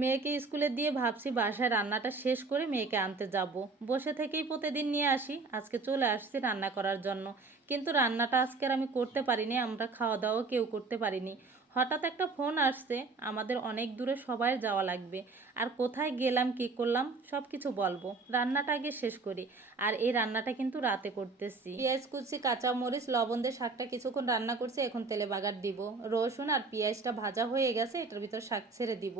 মেয়েকে স্কুলে দিয়ে ভাবছি বাসায় রান্নাটা শেষ করে মেয়েকে আনতে যাব। বসে থেকেই প্রতিদিন নিয়ে আসি, আজকে চলে আসছি রান্না করার জন্য। কিন্তু রান্নাটা আজকে আর আমি করতে পারিনি, আমরা খাওয়া দাওয়া কেউ করতে পারিনি। হঠাৎ একটা ফোন আসছে, আমাদের অনেক দূরে সবাই যাওয়া লাগবে। আর কোথায় গেলাম কি করলাম সব কিছু বলবো, রান্নাটা আগে শেষ করি। আর এই রান্নাটা কিন্তু রাতে করতেছি। পেঁয়াজ কুচি, কাঁচামরিচ, লবণ দিয়ে শাকটা কিছুক্ষণ রান্না করছি, এখন তেলে বাগার দিব। রসুন আর পেঁয়াজটা ভাজা হয়ে গেছে, এটার ভিতর শাক ছেড়ে দিব।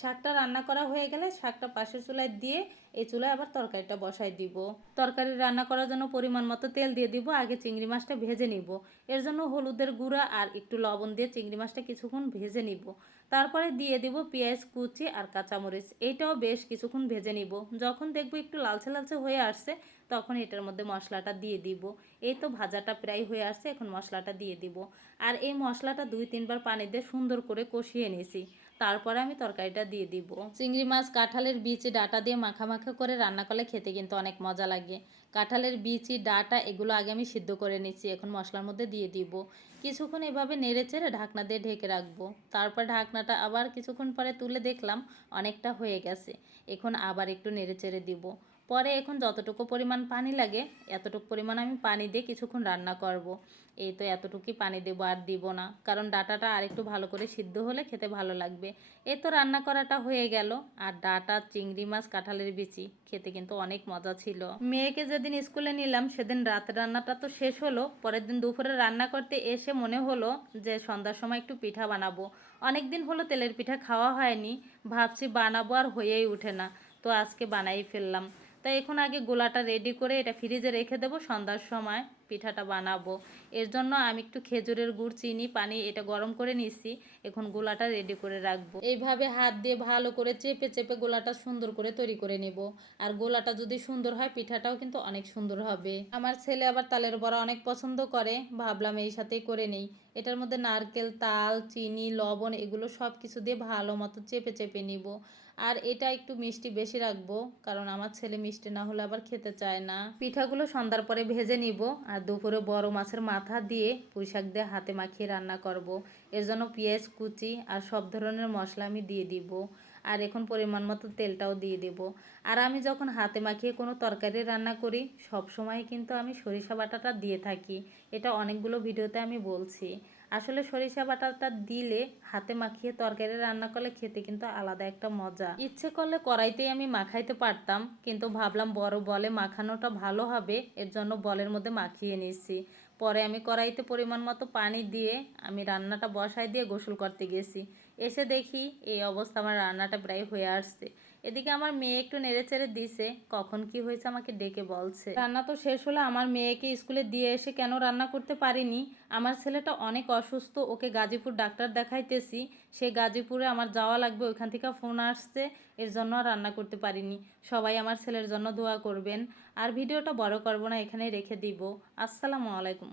শাকটা রান্না করা হয়ে গেলে শাকটা পাশের চুলায় দিয়ে এই চুলায় আবার তরকারিটা বসাই দিব। তরকারি রান্না করার জন্য পরিমাণ মতো তেল দিয়ে দিব। আগে চিংড়ি মাছটা ভেজে নিব। এর জন্য হলুদের গুঁড়া আর একটু লবণ দিয়ে চিংড়ি মাছটা কিছুক্ষণ ভেজে নিব। তারপরে দিয়ে দিব পেঁয়াজ কুচি আর কাঁচামরিচ, এইটাও বেশ কিছুক্ষণ ভেজে নিব। যখন দেখব একটু লালচে লালচে হয়ে আসছে, তখন এটার মধ্যে মশলাটা দিয়ে দিব। এই তো ভাজাটা প্রায় হয়ে আসছে, এখন মশলাটা দিয়ে দিব। আর এই মশলাটা 2-3 বার পানি দিয়ে সুন্দর করে কষিয়ে নিয়েছি। তারপরে আমি তরকারিটা দিয়ে দিব। চিংড়ি মাছ কাঁঠালের বিচি ডাঁটা দিয়ে মাখা মাখা করে রান্না করলে খেতে কিন্তু অনেক মজা লাগে। কাঁঠালের বিচি ডাঁটা এগুলো আগে আমি সিদ্ধ করে নিচ্ছি, এখন মশলার মধ্যে দিয়ে দিব। কিছুক্ষণ এভাবে নেড়ে চেড়ে ঢাকনা দিয়ে ঢেকে রাখবো। তারপর ঢাকনাটা আবার কিছুক্ষণ পরে তুলে দেখলাম অনেকটা হয়ে গেছে। এখন আবার একটু নেড়ে চেড়ে দিব। পরে এখন যতটুকু পরিমাণ পানি লাগে এতটুকু পরিমাণ আমি পানি দিয়ে কিছুক্ষণ রান্না করব। এই তো এতটুকুই পানি দেবো, আর দিব না, কারণ ডাঁটাটা আরেকটু ভালো করে সিদ্ধ হলে খেতে ভালো লাগবে। এই তো রান্না করাটা হয়ে গেল। আর ডাঁটা, চিংড়ি মাছ, কাঁঠালের বিচি খেতে কিন্তু অনেক মজা ছিল। মেয়েকে যেদিন স্কুলে নিলাম সেদিন রাতের রান্নাটা তো শেষ হলো। পরের দিন দুপুরে রান্না করতে এসে মনে হলো যে সন্ধ্যার সময় একটু পিঠা বানাবো। অনেক দিন হলো তেলের পিঠা খাওয়া হয়নি, ভাবছি বানাবো আর হয়েই ওঠে না। তো আজকে বানাই ফেললাম। তাই এখন আগে গোলাটা রেডি করে এটা ফ্রিজে রেখে দেবো, সন্ধ্যার সময় পিঠাটা বানাবো। এর জন্য আমি একটু খেজুরের গুড়, চিনি, পানি এটা গরম করে নিচ্ছি। এখন গোলাটা রেডি করে রাখবো। এইভাবে হাত দিয়ে ভালো করে চেপে চেপে গোলাটা সুন্দর করে তৈরি করে নেব। আর গোলাটা যদি সুন্দর হয় পিঠাটাও কিন্তু অনেক সুন্দর হবে। আমার ছেলে আবার তালের বড়া অনেক পছন্দ করে, ভাবলাম এই সাথেই করে নেই। এটার মধ্যে নারকেল, তাল, চিনি, লবণ এগুলো সব কিছু দিয়ে ভালো মতো চেপে চেপে নিব। আর এটা একটু মিষ্টি বেশি রাখবো, কারণ আমার ছেলে মিষ্টি না হলে আবার খেতে চায় না। পিঠাগুলো সন্ধ্যার পরে ভেজে নিব। আর দুপুরে বড় মাছের মাথা দিয়ে পুঁই শাক দিয়ে হাতে মাখিয়ে রান্না করব। এর জন্য পেঁয়াজ কুচি আর সব ধরনের মশলা আমি দিয়ে দিব। আর এখন পরিমাণ মতো তেলটাও দিয়ে দেব। আর আমি যখন হাতে মাখিয়ে কোনো তরকারি রান্না করি সব সময় কিন্তু আমি সরিষা বাটাটা দিয়ে থাকি। এটা অনেকগুলো ভিডিওতে আমি বলছি। আসলে সরিষা বাটাটা দিলে হাতে মাখিয়ে তরকারি রান্না করলে খেতে কিন্তু আলাদা একটা মজা। ইচ্ছে করলে কড়াইতেই আমি মাখাইতে পারতাম, কিন্তু ভাবলাম বড় বলে মাখানোটা ভালো হবে, এর জন্য বলের মধ্যে মাখিয়ে নিচ্ছি। পরে আমি কড়াইতে পরিমাণ মতো পানি দিয়ে আমি রান্নাটা বসাই দিয়ে গোসল করতে গেছি। এসে দেখি এই অবস্থা, আমার রান্নাটা প্রায় হয়ে আসছে। এদিকে আমার মেয়ে একটু নেড়ে চেড়ে দিছে, কখন কি হয়েছে আমাকে ডেকে বলছে। রান্না তো শেষ হলো, আমার মেয়েকে স্কুলে দিয়ে এসে কেন রান্না করতে পারিনি, আমার ছেলেটা অনেক অসুস্থ, ওকে গাজীপুর ডাক্তার দেখাইতেছি। সে গাজীপুরে আমার যাওয়া লাগবে, ওইখান থেকে ফোন আসছে, এর জন্য আর রান্না করতে পারিনি। সবাই আমার ছেলের জন্য দোয়া করবেন। আর ভিডিওটা বড় করব না, এখানেই রেখে দিব। আসসালামু আলাইকুম।